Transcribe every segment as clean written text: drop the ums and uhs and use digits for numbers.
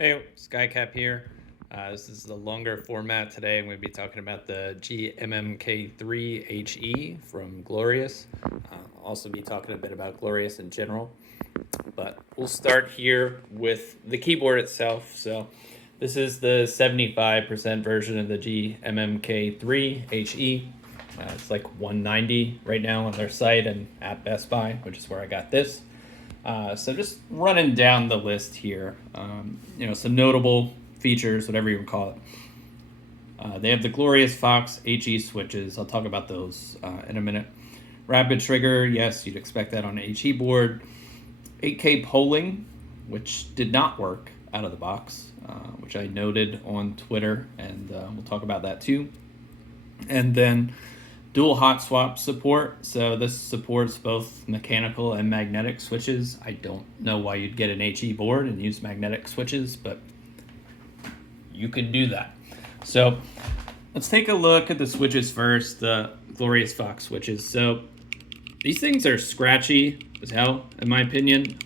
Hey, Skycap here. This is the longer format today. I'm going to be talking about the GMMK3 HE from Glorious. Also be talking a bit about Glorious in general. But we'll start here with the keyboard itself. So this is the 75% version of the GMMK3 HE. It's like 190 right now on their site and at Best Buy, which is where I got this. So just running down the list here, some notable features, whatever you would call it. They have the Glorious Fox HE switches. I'll talk about those in a minute. Rapid trigger, yes, you'd expect that on an HE board. 8K polling, which did not work out of the box, which I noted on Twitter, and we'll talk about that too. And then dual hot swap support. So this supports both mechanical and magnetic switches. I don't know why you'd get an HE board and use magnetic switches, but you can do that. So let's take a look at the switches first, the Glorious Fox switches. So these things are scratchy as hell, in my opinion.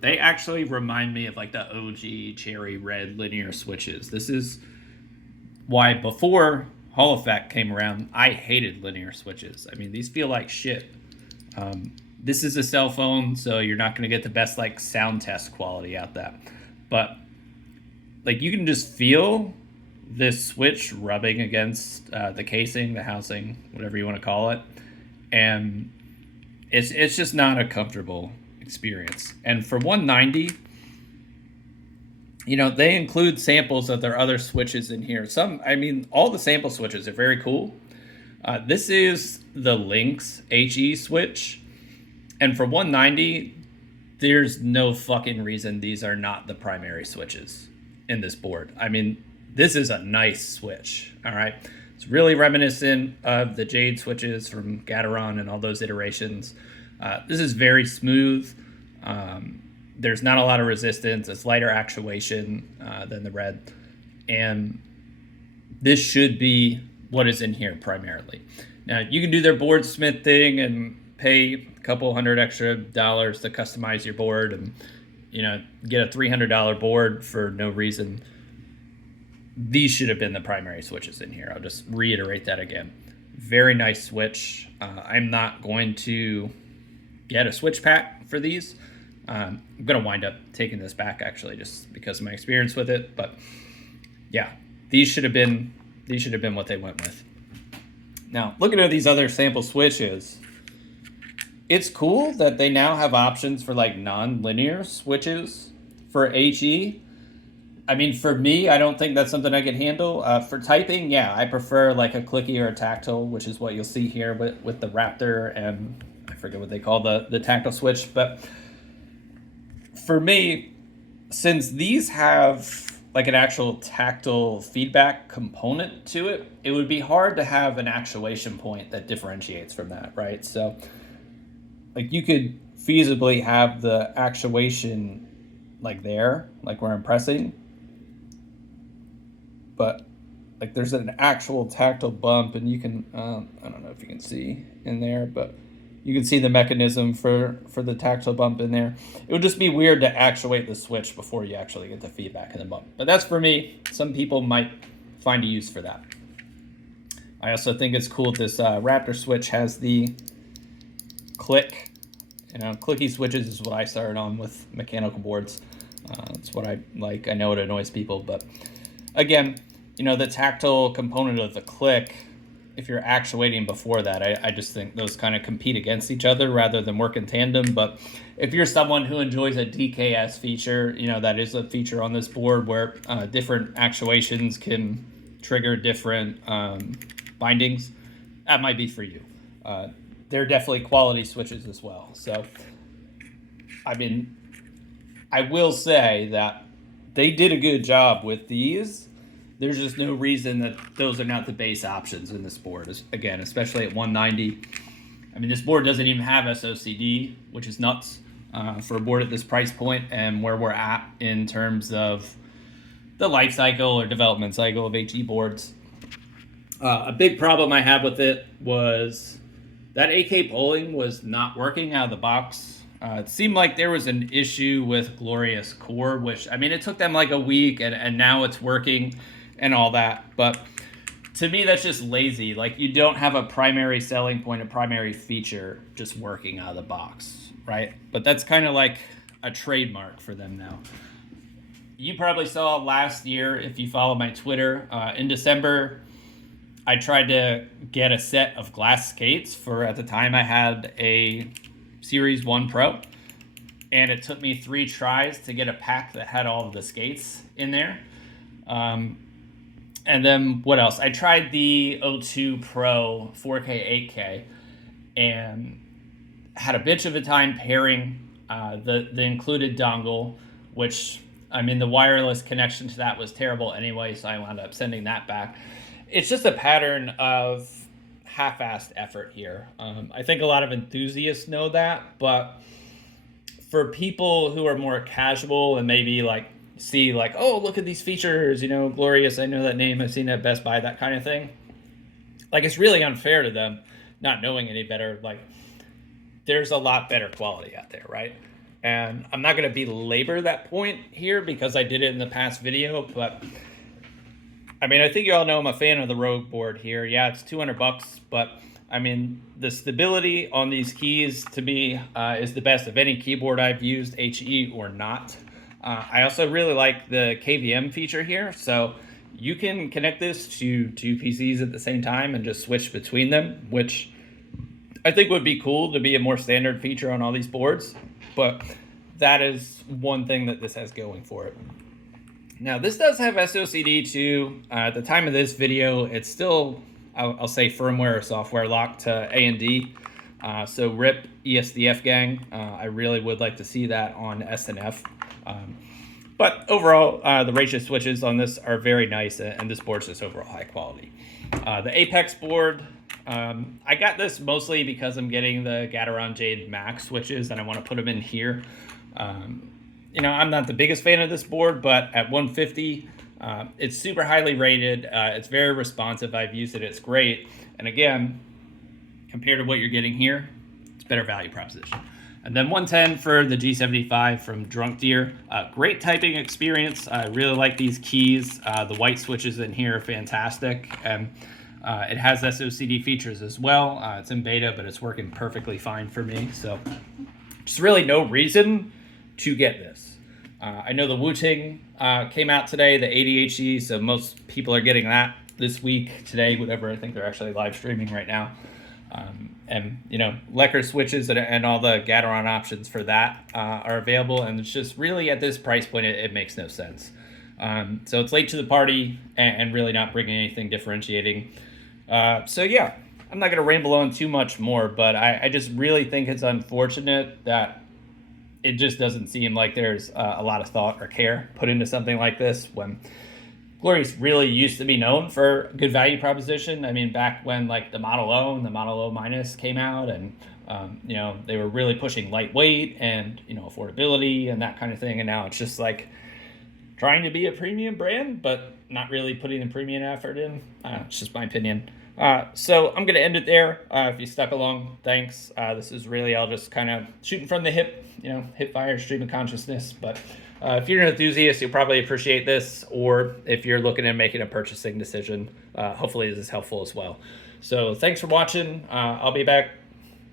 They actually remind me of like the OG cherry red linear switches. This is why before Hall Effect came around, I hated linear switches. I mean, these feel like shit. This is a cell phone, so you're not going to get the best like sound test quality out that. But like you can just feel this switch rubbing against the casing, the housing, whatever you want to call it, and it's just not a comfortable experience. And for 190, they include samples of their other switches in here. All the sample switches are very cool. This is the Lynx HE switch. And for 190, there's no fucking reason these are not the primary switches in this board. I mean, this is a nice switch, all right? It's really reminiscent of the Jade switches from Gateron and all those iterations. This is very smooth. There's not a lot of resistance. It's lighter actuation than the red. And this should be what is in here primarily. Now, you can do their board smith thing and pay a couple $100 extra to customize your board and, get a $300 board for no reason. These should have been the primary switches in here. I'll just reiterate that again. Very nice switch. I'm not going to get a switch pack for these. I'm going to wind up taking this back actually just because of my experience with it. But yeah, these should have been what they went with. Now, looking at these other sample switches, it's cool that they now have options for like non-linear switches for HE. I mean, for me, I don't think that's something I could handle. For typing, yeah, I prefer like a clicky or a tactile, which is what you'll see here with the Raptor and I forget what they call the tactile switch. But for me, since these have like an actual tactile feedback component to it, it would be hard to have an actuation point that differentiates from that, right? So like you could feasibly have the actuation like there, like where I'm pressing, but like there's an actual tactile bump and you can, I don't know if you can see in there, but you can see the mechanism for the tactile bump in there. It would just be weird to actuate the switch before you actually get the feedback in the bump. But that's for me. Some people might find a use for that. I also think it's cool this Raptor switch has the click. Clicky switches is what I started on with mechanical boards. It's what I like. I know it annoys people, but again, the tactile component of the click, if you're actuating before that, I just think those kind of compete against each other rather than work in tandem. But if you're someone who enjoys a DKS feature, that is a feature on this board where different actuations can trigger different bindings, that might be for you. They're definitely quality switches as well. So, I will say that they did a good job with these. There's just no reason that those are not the base options in this board. Again, especially at 190. This board doesn't even have SOCD, which is nuts for a board at this price point and where we're at in terms of the life cycle or development cycle of HE boards. A big problem I had with it was that 8K polling was not working out of the box It seemed like there was an issue with Glorious Core, which, I mean, it took them like a week and now it's working and all that. But to me, that's just lazy. Like, you don't have a primary selling point, a primary feature just working out of the box, right? But that's kind of like a trademark for them now. You probably saw last year, if you follow my Twitter, in December, I tried to get a set of glass skates for, at the time, I had a Series 1 Pro. And it took me 3 tries to get a pack that had all of the skates in there. And then what else? I tried the O2 Pro 4K, 8K, and had a bitch of a time pairing the included dongle, which, I mean, the wireless connection to that was terrible anyway, so I wound up sending that back. It's just a pattern of half-assed effort here. I think a lot of enthusiasts know that, but for people who are more casual and maybe like see like, oh, look at these features, you know, Glorious, I know that name, I've seen it at Best Buy, that kind of thing. Like, it's really unfair to them not knowing any better. Like, there's a lot better quality out there, right? And I'm not going to belabor that point here because I did it in the past video, but I mean, I think you all know I'm a fan of the Rogue board here. Yeah, it's $200, but I mean, the stability on these keys to me is the best of any keyboard I've used, HE or not. I also really like the KVM feature here. So you can connect this to 2 PCs at the same time and just switch between them, which I think would be cool to be a more standard feature on all these boards. But that is one thing that this has going for it. Now, this does have SOCD too. At the time of this video, it's still, I'll say, firmware or software locked to A&D. So RIP ESDF gang. I really would like to see that on SNF. But overall, the ratio switches on this are very nice, and this board's just overall high quality. The Apex board, I got this mostly because I'm getting the Gateron Jade Max switches, and I want to put them in here. You know, I'm not the biggest fan of this board, but at 150, it's super highly rated. It's very responsive. I've used it. It's great. And again, compared to what you're getting here, it's better value proposition. And then 110 for the G75 from Drunk Deer. Great typing experience. I really like these keys. The white switches in here are fantastic. And it has SOCD features as well. It's in beta, but it's working perfectly fine for me. So just really no reason to get this. I know the Wu-Ting came out today, the 80 HE, so most people are getting that this week, today, whatever. I think they're actually live streaming right now. And, you know, Lecker switches and all the Gateron options for that are available, and it's just really at this price point, it makes no sense. So it's late to the party and really not bringing anything differentiating. So yeah, I'm not going to ramble on too much more, but I just really think it's unfortunate that it just doesn't seem like there's a lot of thought or care put into something like this when Glorious really used to be known for good value proposition. I mean, back when like the Model O and the Model O Minus came out, and you know, they were really pushing lightweight and, you know, affordability and that kind of thing. And now it's just like trying to be a premium brand, but not really putting the premium effort in. It's just my opinion. So I'm going to end it there. If you stuck along, thanks. This is really all just kind of shooting from the hip, you know, HipFire, stream of consciousness. But if you're an enthusiast, you'll probably appreciate this. Or if you're looking at making a purchasing decision, hopefully this is helpful as well. So thanks for watching. I'll be back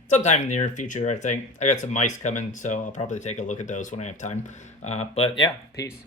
sometime in the near future, I think. I got some mice coming, so I'll probably take a look at those when I have time. But yeah, peace.